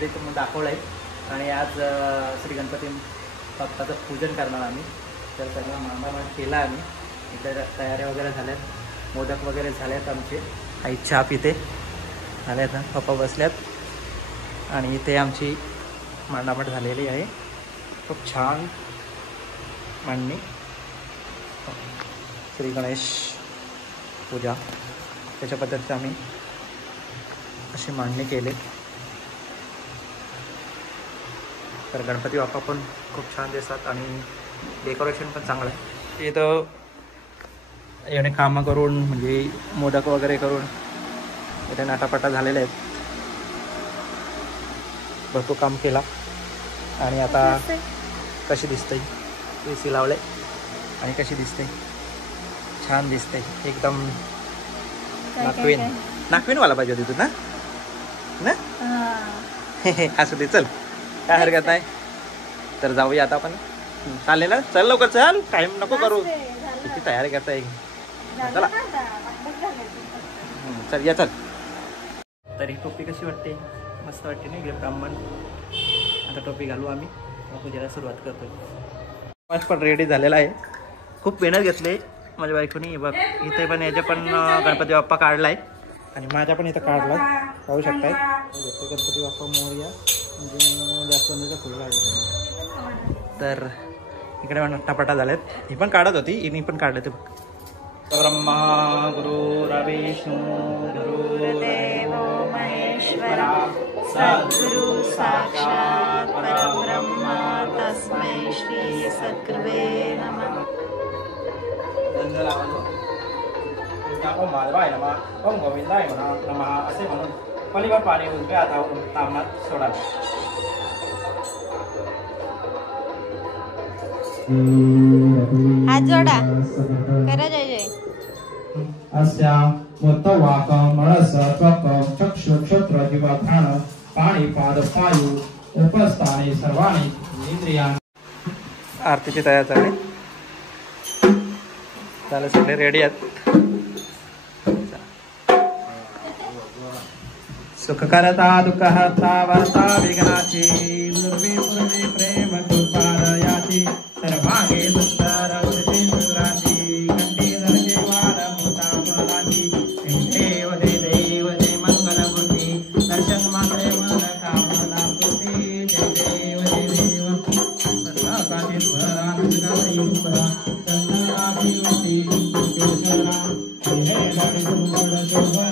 Already तुम्ही दाखवलं आहे. आणि आज श्री गणपती बाप्पाचं पूजन करणार आम्ही. तर सगळं मांडामांड केला आम्ही. इथे तयाऱ्या वगैरे झाल्यात, मोदक वगैरे झाल्यात आमचे. आई चहा पिते झाल्यात ना, पप्पा बसल्यात. आणि इथे आमची मांडामांड झालेली आहे. खूप छान मांडणी. श्री गणेश पूजा त्याच्या पद्धतीने आम्ही अशी मांडणी केली. तर गणपती बाप्पा पण खूप छान दिसतात आणि डेकोरेशन पण चांगलं आहे. इथं याने कामं करून म्हणजे मोदक वगैरे करून इथे नाटापाटा झालेले आहेत. भरपूर काम केला. आणि आता कशी दिसते AC लावले आणि कशी दिसते, छान दिसते एकदम. नागवीन वाला पाहिजे होती तू ना असू दे, चल काय हरकत नाही. तर जाऊया आता आपण. चालेल ना, चल लवकर चल, टाइम नको करू. किती तयारी करता येईल. चला चल या चल. तरी टोपी कशी वाटते? मस्त वाटते नाही गे ब्राह्मण. आता टोपी घालू आम्ही, पूजेला सुरुवात करतोय. आज पण रेडी झालेला आहे. खूप मेहनत घेतली माझ्या बायकोनी. बघ इथे पण याचे पण गणपती बाप्पा काढलाय आणि माझ्या पण इथं काढलाय, पाहू शकताय. गणपती बाप्पा मोरया म्हणजे जास्वंदीचं फुल आहे. तर इकडे पण नट्टापटा झालेत. ही पण काढत होती, हिने पण काढले ते बघ. ब्रह्मा गुरु विष्णू गुरुदेवो महेश्वरा सद्गुरु साक्षात् परब्रह्म तस्मै श्री सद्गुरुवे नमः. ओम गोविंदाय नमः असे म्हणून पलीवर पाणी उजव्या हातावरून तामणात सोडावे. हात जोडा, करा जय जय. अस्या मुतवाक मनस त्वक चक्षु क्षत्र जिह्वा प्राण पाणी पाद पायु उपस्थाने सर्वाणी इंद्रियां. आरतीची तयार झाली. चालेल, सगळे रेडी आहेत. सुख करता दुःख हरता वार्ता विघ्नाची पूर्वी पूर्वी प्रेम कृपारयाची सर्वांगे सुंदर सुराची कंठी धरके वार मुता फुलाची देव दे देव दे मंगलमूर्ती दर्शन मात्रे मन कामना पूर्ती जय देव जय देव सर्वांगातील भरानंद गाई उभरा चंद्राभिवती देशरा हे गणगुण शोभा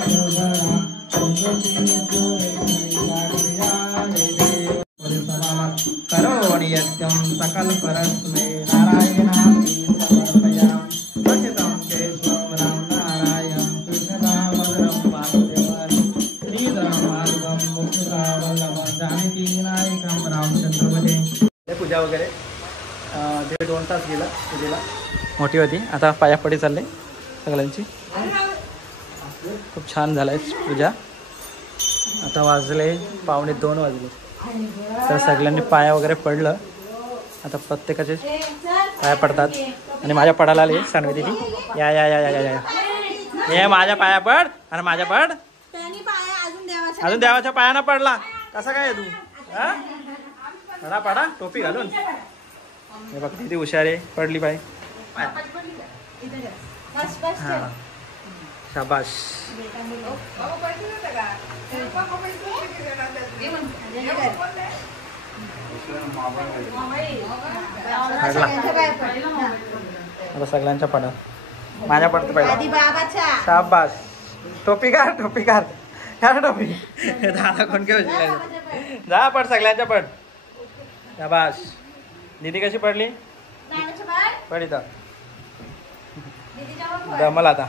करोणीयत्यं सकल परस्मै नारायणामि समर्पयामि भजतं केशवं राम नारायण कृष्णदामोदरं वासुदेवं श्रीरामार्गं मुक्तिदावल्लभं जानकी नायकं रामचंद्रवदे. पूजा वगैरे 1.5 तास गेला पूजेला. मोठी होती. आता पायापडी चालले सगळ्यांची. खूप छान झालाय पूजा. आता वाजले 1:45 वाजले. तर सगळ्यांनी पाया वगैरे पडलं. आता प्रत्येकाचे पाया पडतात. आणि माझ्या पडायला आले सानवी दिदी. या या या या या हे माझ्या पाया पड आणि माझ्या पड. अजून देवाच्या पायानं पडला कसा काय तू? पडा पडा टोपी घालून. हे बघ किती हुशार आहे, पडली पाय. हां शाबाश. आता सगळ्यांच्या पडा. माझ्या पडतं पहिला. शाबाश. टोपी काढ, टोपी काढ, काढ टोपी. दादा कोण घेऊ जा पड सगळ्यांच्या पड. शाबाश. दीदी कशी पडली? पड इथं. दमल आता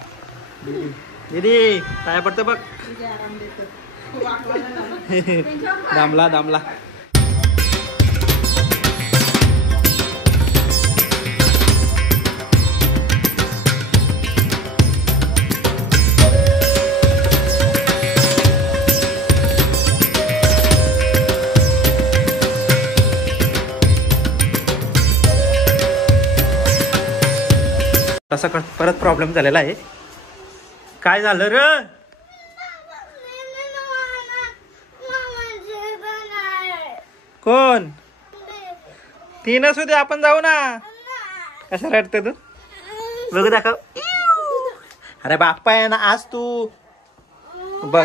दीदी. पाया पडतं बघ. दामला दामला. तसा परत प्रॉब्लेम झालेला आहे. काय झालं र? कोण? तीन असू दे, आपण जाऊ ना. कशा रडते तू? बघू दाखव. अरे बाप्पा आहे ना आज तू. बघ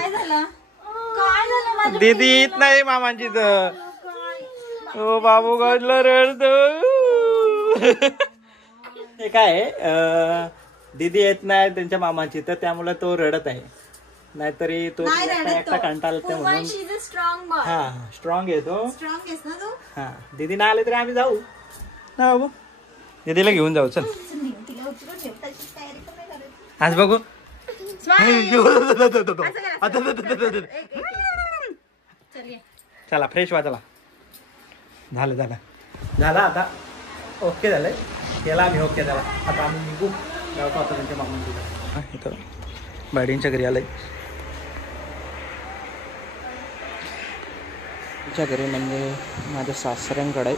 दीदी येत नाही मामांची तर. ओ बाबू गडलं रडतो. ते काय दीदी येत नाही त्यांच्या मामाची, तर त्यामुळे तो रडत आहे. नाहीतरी तो एकटा कंटाळते म्हणून. हा स्ट्रॉंग आहे तो. हा दीदी नाही आले तरी आम्ही जाऊ ना बाबू. दीदीला घेऊन जाऊ चल. आज बघू. चला फ्रेश व्हा. चला झालं झालं झालं आता. ओके झालंय. केला आम्ही ओके झाला. आता आम्ही निघू जाऊ आता त्यांच्या मामांची. इथं बायडींच्या घरी आलंय. तिच्या घरी म्हणजे माझ्या सासऱ्यांकडे.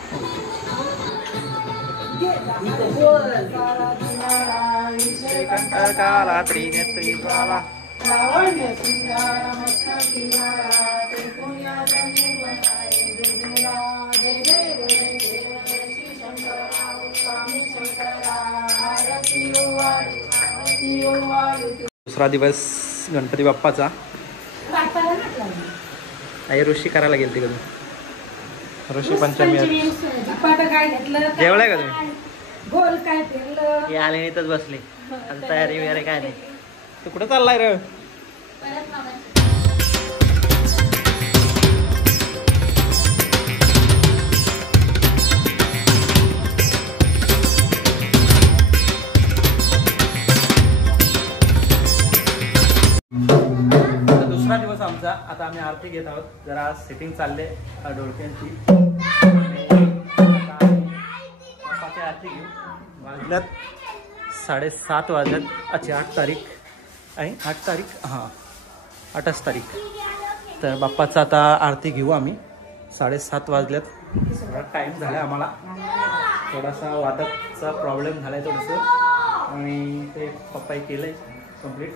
दुसरा दिवस गणपती बाप्पाचा. आई ऋषी करायला गेली तिकडून. ऋषी पंचमी जेवलाय का तुम्ही? आले इथंच बसले. तयारी वगैरे काय नाही. तू कुठं चाललाय रे? दुसरा दिवस आमचा. आता आम्ही आरती घेत आहोत. जरा आज सेटिंग चालले डोळक्यांची. आरती घेऊ. वाजल्यात 7:30 वाजल्यात. अच्छा 8 तारीख आहे. 8 तारीख हां 8च तारीख. तर बाप्पाचा आता आरती घेऊ आम्ही. 7:30 वाजल्यात. थोडा टाईम झाला आम्हाला. थोडासा वादकचा प्रॉब्लेम झाला आहे थोडंसं. आणि ते पप्पाही केलं आहे कम्प्लीट.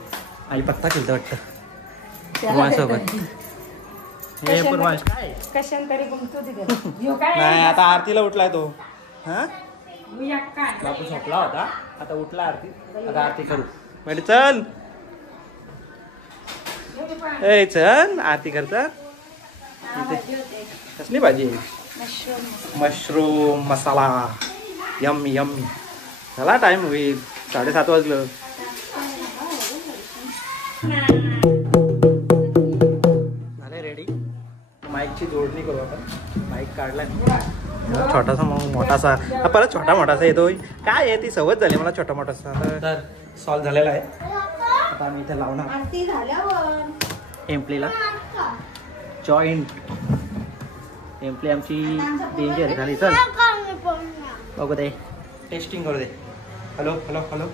आई पत्ता केलं वाटतं सोबत. हे पूर्वांश काय नाही. आता आरतीला उठलाय तो. हा बापू झोपला होता. आता उठला आरती. आता आरती करू. म्हणजे चल ए चल आरती करता. कसली भाजी? मशरूम मसाला. Yummy yummy. चला टाइम होईल. 7:30 वाजलं. झाले रेडी. माईकची जोडणी करू आपण. माईक काढला छोटासा मग मोठासा. परत छोटा मोठासा येतो. काय आहे ती सवय झाली मला छोटा मोठासा. तर सॉल्व झालेला आहे. आता आम्ही इथे लावणार एम्प्लीला. जॉईंट एम्प्ली आमची डेंजर झाली. चल बघू दे. टेस्टिंग करू दे. Hello hello hello.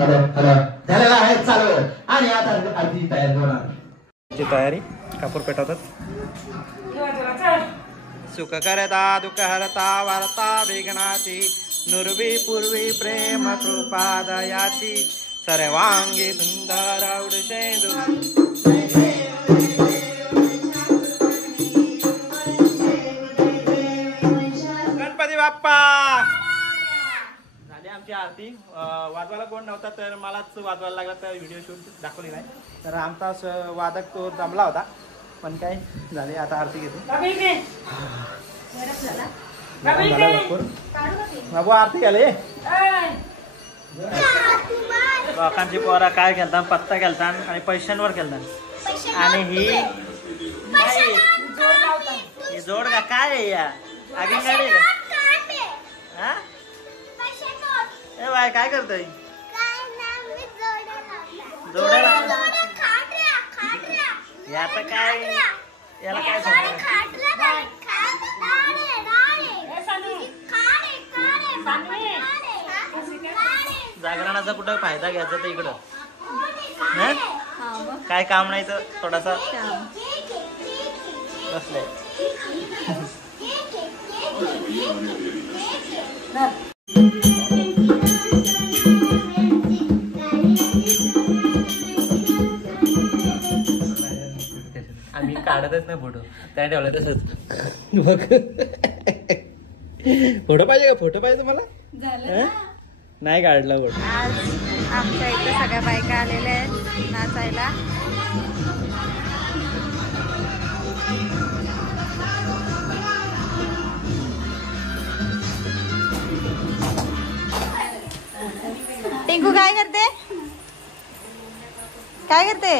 अरे झालेला आहे चालू. आणि आता आरती तयार होणार. तयारी कापूर पेटवतात. सुख करता दुःख हरता वारता विघ्नाची. नुर्वी पूर्वी प्रेम कृपा दयाची. सर्वांगी सुंदर औषधे. गणपती बाप्पा. झाली आमची आरती. वाजवायला कोण नव्हता तर मलाच वाजवायला लागला. तर व्हिडिओ शूट दाखवली नाही. तर आमचा वादक तो जमला होता. पण काय झाले. आता आरती घेतो. बाबू आरती घाले. लोकांची पोरा काय खेळतात पत्ता खेळतात आणि पैशांवर खेळतात. आणि ही जोड का काय आहे या आगी गाडी का? ए बाय काय करतोय? जोडायला आता काय याला काय जागरणाचा कुठं फायदा घ्यायचा तर इकडं काय काम नाही तर थोडासा बसलंय. काढतच नाही फोटो, त्या ठेवलं तसंच. बघ फोटो पाहिजे का? फोटो पाहिजे तुम्हाला? नाही काढला फोटो. आज आमच्या इथे सगळ्या बायका आलेल्या आहेत नाचायला. टिंकू काय करते? काय करते?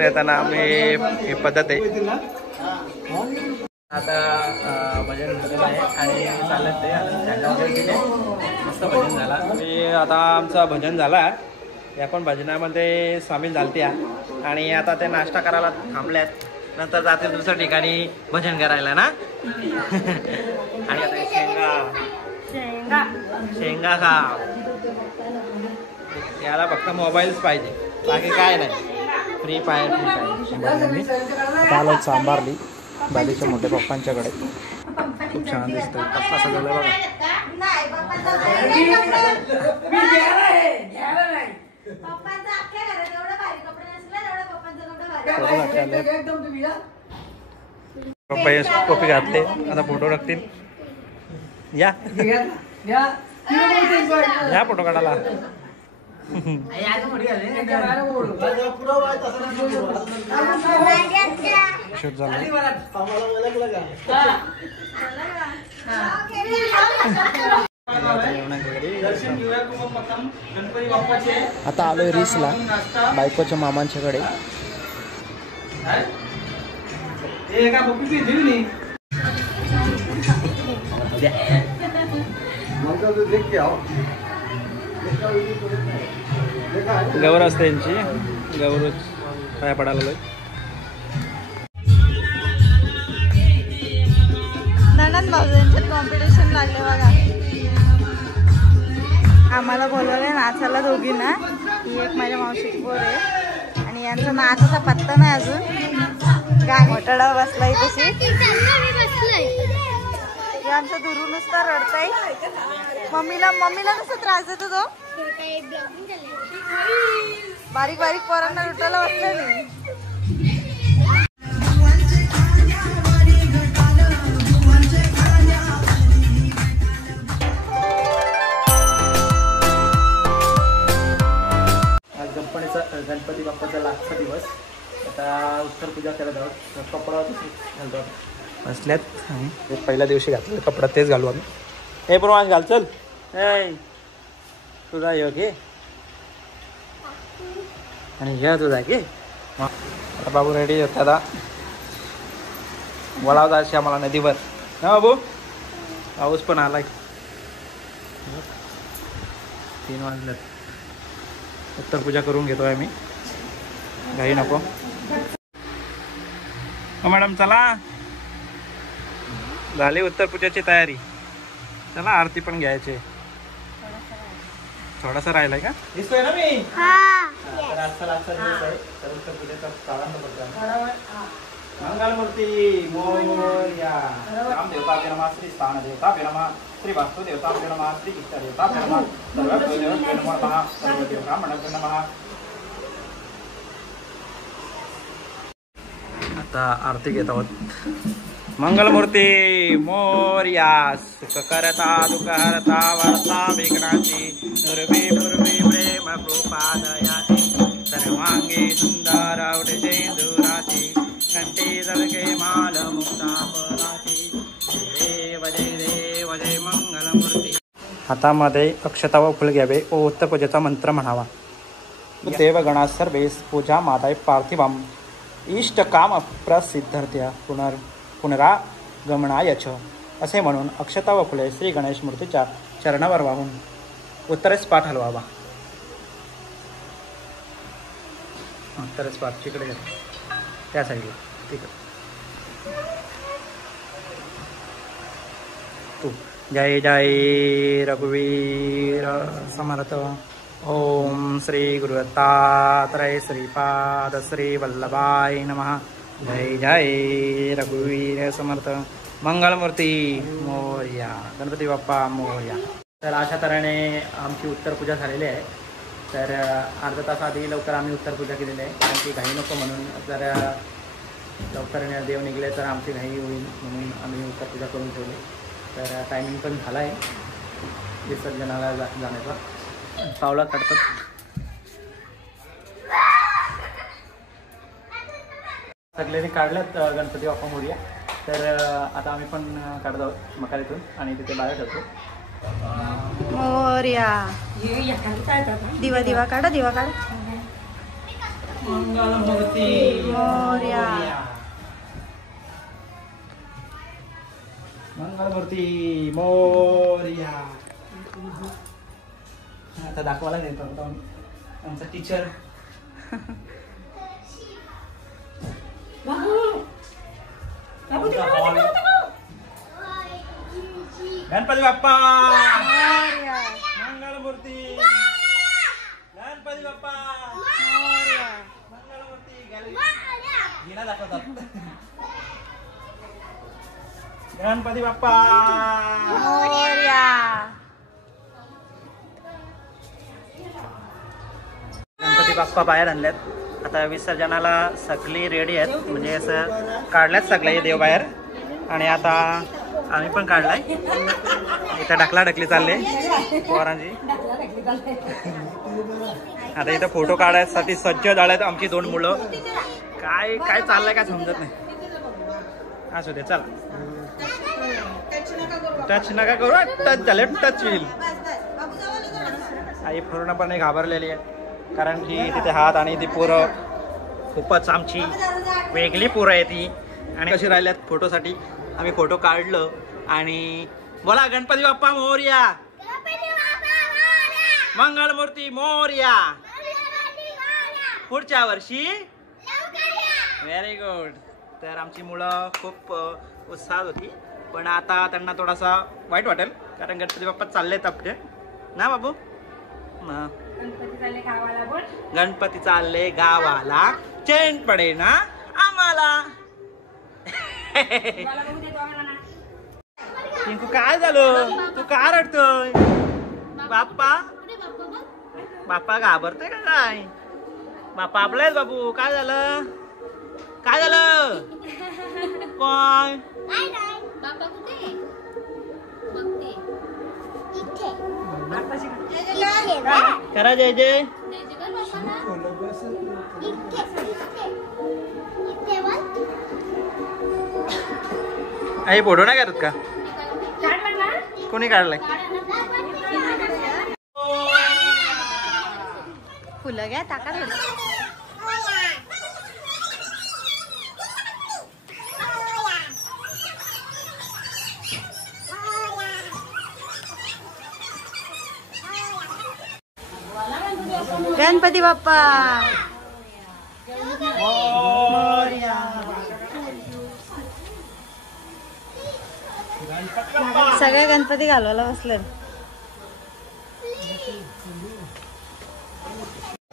येताना आम्ही ही पद्धत आहे. आता भजन झालेलं आहे आणि चालत ते झेंडा वगैरे दिले, मस्त भजन झाला. मी आता आमचं भजन झाला, या पण भजनामध्ये सामील झालत्या आणि आता ते नाश्ता करायला थांबल्यात. नंतर जाते दुसऱ्या ठिकाणी भजन करायला ना. आणि आता शेंगा शेंगा खा. याला फक्त मोबाईलच पाहिजे, बाकी काय नाही. फ्री फायर आता आलो सांबारली बालीच्या मोठ्या पप्पांच्याकडे. खूप छान दिसतं, कसला सजवलं बघा. टोपी घातले, आता फोटो टाकतील. या या फोटो काढायला. शूट झालं. आता आलोय रिसला बायकोच्या मामांच्याकडे. गौर असते यांची, गौरच पाया पडायला लागलोय. नंदन भाऊजांचे कॉम्पिटिशन लागले बघा. आम्हाला बोलवले नाचायला दोघींना. ही एक माझ्या मावशीची पोर आहे आणि यांचा नाचाचा पत्ता नाही अजून. गाय मोठा बसलाय तशी. आमचा दुरू नुसता रडताय. मम्मीला कसं त्रास देतो तो. बारीक बारीक पोरांना लुटायला बसलेली. गणपती बाप्पाचा लाखचा दिवस. आता उत्तर पूजा करत आहोत. कपडा घालतो बसल्यात. पहिल्या दिवशी घातलेला कपडा तेच घालू आम्ही. हे प्रमाण घाल चल. तुझा ये घे आणि घ्या तुझा घे. आता बाबू रेडी होता. आता वळाव जायचे आम्हाला नदीवर ना बाबू. पाऊस पण आलाय. 3 वाजल्यात. उत्तर पूजा करून घेतोय आम्ही, घाई नको. मॅडम चला, झाली उत्तर पूजेची तयारी. चला आरती पण घ्यायची. थोडासा राहिलाय का? दिसतोय ना मी. तर आजचा दिवस आहे. तर उत्तर पूजेचा प्रारंभ करतो. मंगलमूर्ती मोरया. रामदेवताभ्य नमः, श्री स्थानदेवताभ्य नमः, श्री वास्तुदेवताभ्य नमः, श्री इष्टदेवताभ्य नमः, सर्वदेवताभ्य नमः, सर्वदेव ब्राह्मणाभ्य नमः. आता आरती घेत आहोत. मंगलमूर्ती मोरया. सुख करता दुःख हरता वार्ता विघ्नाची, नुर्वी पूर्वी प्रेम कृपा दयाची, सर्वांगी सुंदर उठे दुराची, कंठे जळके माल मुक्तापराची देव जय मंगलमूर्ती. हातामध्ये अक्षता व फुल घ्यावे व उत्तरपूजेचा मंत्र म्हणावा. देवगणा सर्वेस पूजा मादाय पार्थिवम इष्टकाम प्रसिद्धर्थ्या पुनरागमनाय च असे म्हणून अक्षता व फुले श्री गणेश मूर्तीच्या चरणावर वाहून उत्तरेस पाठ हलवावा. उत्तरेस पाठ तिकडे त्या साईडला तिकडे तू. जय जय रघुवीर समर्थ. ओम श्री गुरु दत्तात्रय श्रीपाद श्री वल्लभाय नमः. जय जय रघुवीर समर्थ. मंगलमूर्ती मोरया. गणपती बाप्पा मोरया. तर अशा तऱ्हेने आमची उत्तरपूजा झालेली आहे. तर अर्धा तास आधी लवकर आम्ही उत्तरपूजा केलेली आहे कारण की घाई नको म्हणून. जर लवकर देव निघले तर आमची घाई होईल म्हणून आम्ही उत्तरपूजा करून ठेवली. तर टायमिंग पण झाला आहे विसर्जनाला जाण्याचा. पावला काढतात. सगळ्यांनी काढल्यात गणपती बाप्पा मोरया. तर आता आम्ही पण काढत आहोत मकालीतून आणि तिथे बाहेर ठेवतो. मोरया. दिवा दिवा काढा दिवा काढा. मंगलमूर्ती मोरया. मंगलमूर्ती मोरया. आता दाखवायला देतो आमचा टीचर. गणपती बाप्पा मंगलमूर्ती. गणपती बाप्पा मंगलमूर्ती. गिना दाखवतात. गणपती बाप्पा मोरया. गणपती बाप्पा बाहेर आणल्यात. आता विसर्जनाला सगळी रेडी आहेत म्हणजे असं काढल्यात सगळे देव बाहेर. आणि आता आम्ही पण काढलाय. इथं ढकलाढकली चालले पोरांची. आता इथं फोटो काढायसाठी सज्ज झाल्यात आमची 2 मुलं. काय काय चाललंय काय समजत नाही. असू दे चला. टच नका करू. टच झाले टच होईल. आई पूर्णपणे घाबरलेली आहे कारण की तिथे हात आणि ती पोरं खूपच आमची वेगळी पोरं आहे ती. आणि कशी राहिल्यात फोटोसाठी. आम्ही फोटो काढलं आणि बोला गणपती बाप्पा मोरया. मंगलमूर्ती मोरया. पुढच्या वर्षी. Very good. तर आमची मुलं खूप उत्साहात होती पण आता त्यांना थोडासा वाईट वाटेल कारण गणपती बाप्पा चाललेत आपले ना बाबू. गणपती चालले गावाला चेन पडे ना आम्हाला. पिंकू काय झालं तू का रडतोय. बाप्पा बाप्पा घाबरतोय का काय. बाप्पा आपलाच बाबू. काय झालं काय झालं काय. करा जय जय. आई फोटो नाही करत का. कोणी काढलाय. फुलं घ्या टाका. गणपती बाप्पा सगळे गणपती घालवायला बसले.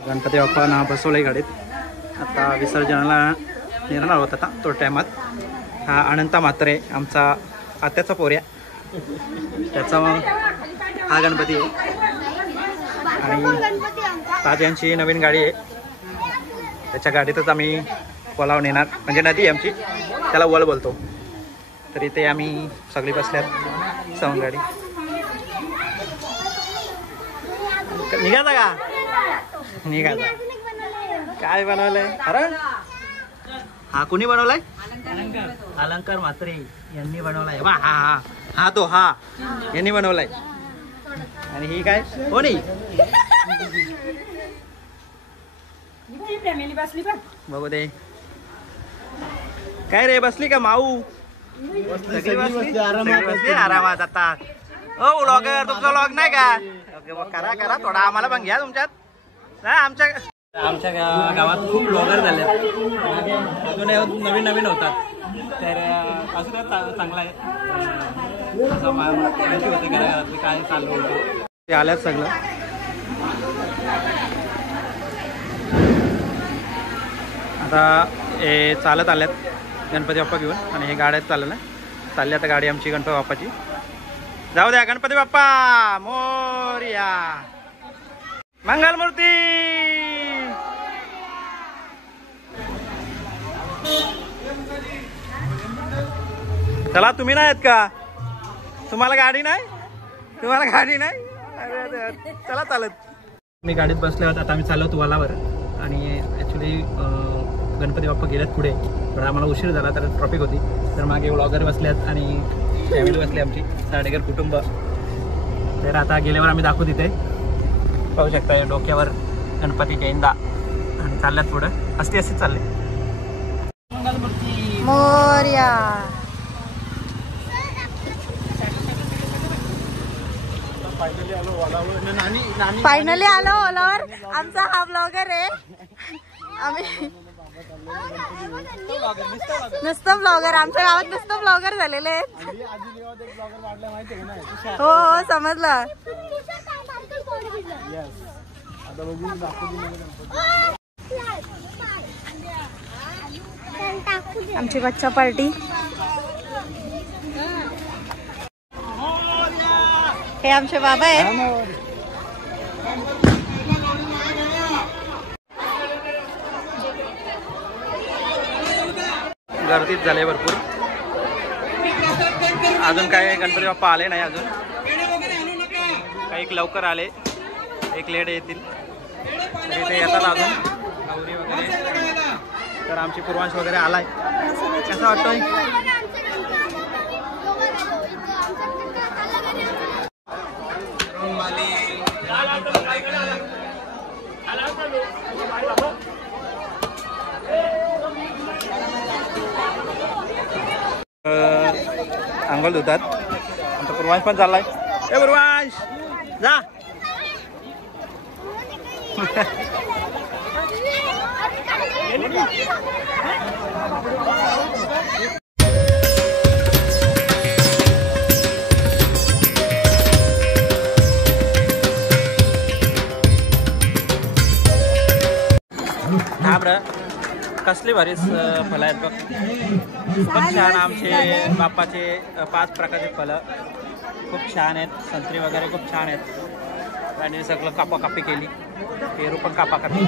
गणपती बाप्पा बसवले गाडीत. आता विसर्जनाला निघणार होता आता तो टायमात. हा अनंता म्हात्रे आमचा आत्याचा पोऱ्या. त्याचा हा गणपती आहे आणि ताज यांची नवीन गाडी आहे. त्याच्या गाडीतच आम्ही वलाव नेणार म्हणजे नदी आहे आमची त्याला वल बोलतो. तर इथे आम्ही सगळी बसल्यात सवंग गाडी. निघाला का निघाला. काय बनवलंय अरे हा कोणी बनवलाय? अलंकार म्हात्रे यांनी बनवलाय. वा हा हा हा तो हा यांनी बनवलाय. आणि ही काय कोणी बघू दे. काय रे बसली का माऊ? सगळी बसली आरामात. आता ओ व्लॉगर तुमचा व्लॉग नाही का? करा करा थोडा आम्हाला पण घ्या तुमच्यात. आमच्या गावात खूप ब्लॉगर झाले अजून नवीन नवीन होतात तर अजून चांगला आहे. असं माहिती होते घराघरातली काय चालू होतं ते आल्यात सगळं. आता हे चालत आल्यात गणपती बाप्पा घेऊन आणि हे गाड्यात चालली आता गाडी आमची गणपती बाप्पाची. जाऊ द्या गणपती बाप्पा मोरया. मंगलमूर्ती. चला तुम्ही नाही आहेत का? तुम्हाला गाडी नाही? चला चालत. मी गाडीत बसले होते. आता आम्ही चाललो तुवालावर आणि ॲक्च्युली गणपती बाप्पा गेल्यात पुढे. पण आम्हाला उशीर झाला तर ट्रॉफिक होती. तर मागे व्लॉगर बसल्यात आणि फॅमिली बसली आमची साडेकर कुटुंब. तर आता गेल्यावर आम्ही दाखवू तिथे पाहू शकता डोक्यावर गणपती जैंदा आणि चालल्यात पुढं. अशीच चालले. मोरया. फायनली आलो ओलावर. आमचा हा ब्लॉगर आहे. आम्ही नुसतं ब्लॉगर आमच्या गावात नुसतं ब्लॉगर झालेले आहेत. हो हो समजलं. आमची बच्चा पार्टी. हे आमचे बाबा आहेत. गर्दीच झाले भरपूर. अजून काय गणपती बाप्पा आले नाही. अजून काही लवकर आले एक लेट येतील. ते येतात अजून गौरी वगैरे. तर आमची पूर्वांश वगैरे आलाय. कसं वाटतोय? अंघोळ धुतात. आमचा पूर्वांश पण चाललाय. ए पूर्वांश जा. हा बरं कसली भारीच फळं आहेत बघ. खूप छान. आमचे बाप्पाचे 5 प्रकारचे फळं खूप छान आहेत. संत्री वगैरे खूप छान आहेत. आणि सगळं कापाकापी केली. पेरू पण कापाकापी.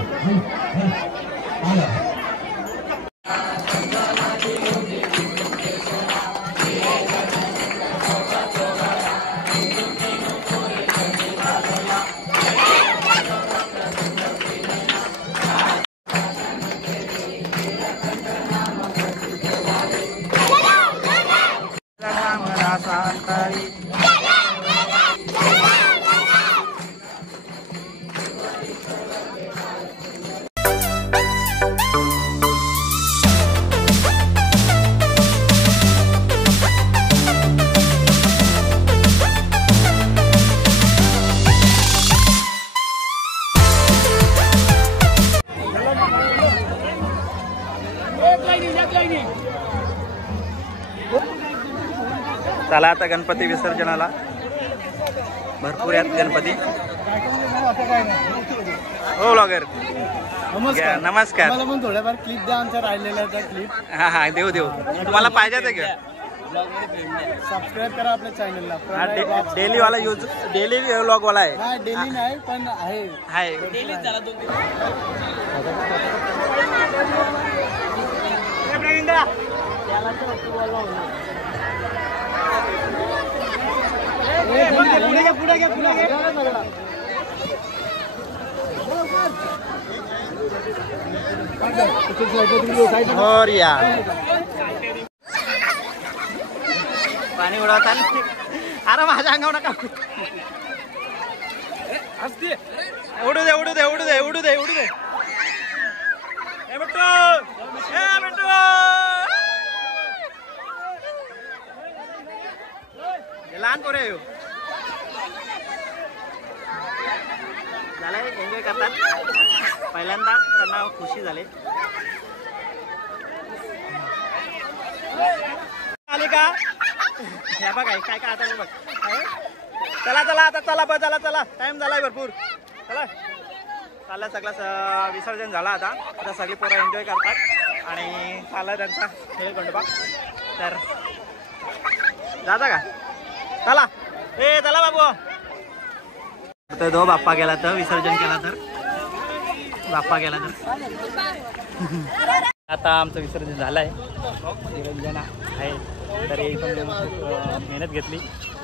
चला आता गणपती विसर्जनाला भरपूर आहेत गणपती. हो ब्लॉगर नमस्कार. मला पण थोड्याफार क्लिप द्या आमच्या राहिलेल्या त्या क्लिप. हा हा देऊ तुम्हाला पाहिजे ते घ्या. सबस्क्राईब करा आपल्या चॅनलला. डेली वाला यूज डेली व्लॉग वाला आहे. नाही डेली नाही पण आहे डेली. पुढे घ्या. मोरया. पाणी उडवता. अरे माझ्या अंगावर नका उडू दे उडू दे उडू दे उडू दे उडू दे. लहान पोरे झालंय एन्जॉय करतात. पहिल्यांदा त्यांना खुशी झाली. आली का या बघ काय काय आता बघ. चला चला आता चला बस चला चला टाइम झालाय भरपूर. चला चाललं सगळं विसर्जन झाला. आता सगळी पोरं एन्जॉय करतात आणि चाललं त्यांचा खेळ गंडोबा. तर जाता का चला ए चला बाबू. तर दो बाप्पा गेला तर विसर्जन केला तर बाप्पा गेला तर. आता आमचं विसर्जन झालं आहे. निरंजन आहे तर एकदम मेहनत घेतली.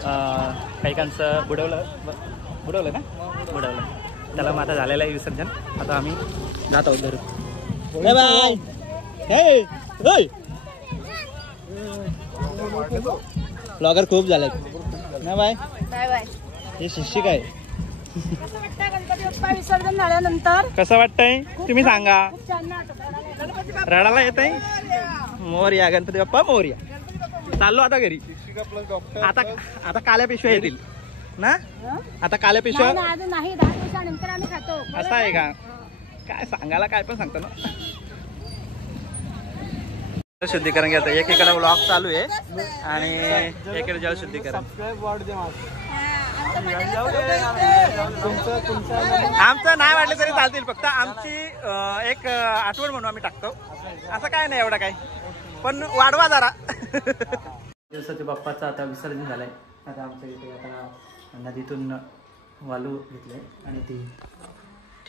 काहीकांचं बुडवलं ना बुडवलं त्याला मग आता झालेलं आहे विसर्जन. आता आम्ही जात आहोत घरी. Bye bye. ब्लॉगर खूप झाले ना. Bye bye bye. हे शिक्षिक आहे. गणपती बाप्पा विसर्जन झाल्यानंतर कसं वाटतंय तुम्ही सांगा. खूप छान वाटतं. रडायला येत आहे. मोरया गणपती बाप्पा मोरया. चाललो आता घरी. आता आता काल्या पिशव्या येतील ना. आता काल्या पिशव्या अजून नाही 10 दिवसानंतर आम्ही खातो. असं आहे का. काय सांगायला काय पण सांगतो ना. शुद्धीकरण घ्यायचं. एकीकडे व्लॉग चालू आहे आणि एकीकडे जल शुद्धीकरण. आमचं नाही वाटलं तरी चालतील. फक्त आमची एक आठवण म्हणून आम्ही टाकतो. असं काय नाही एवढं काय पण वाढवा जरा. दिवसाचे बाप्पाचं आता विसर्जन झालंय. आता आमच्या इथे आता नदीतून वालू घेतले आणि ती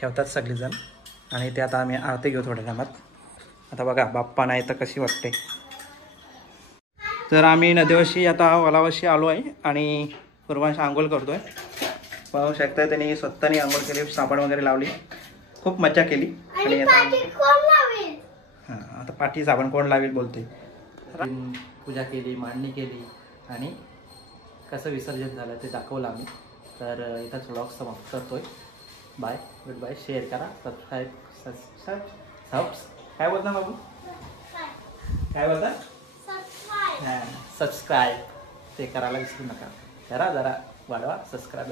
ठेवतात सगळेजण आणि ते आता आम्ही आरती घेऊ थोड्या टायमात. आता बघा बाप्पा नाही तर कशी वाटते. तर आम्ही नदीवशी आता वलावशी आलो आहे आणि पूर्वांश आंघोळ करतोय. पाहू शकता त्यांनी स्वतःने आंघोळ केली. साबण वगैरे लावली. खूप मजा केली. आणि आता पाठी साबण कोण लावेल बोलते. पूजा केली मांडणी केली आणि कसं विसर्जन झालं ते दाखवलं आम्ही. तर इथंच व्लॉग समाप्त करतोय. Bye good bye. शेअर करा सबस्क्राईब काय बोलता बाबू काय बोलता सबस्क्राईब ते करायला विसरू नका. करा जरा वाढवा सबस्क्राईब.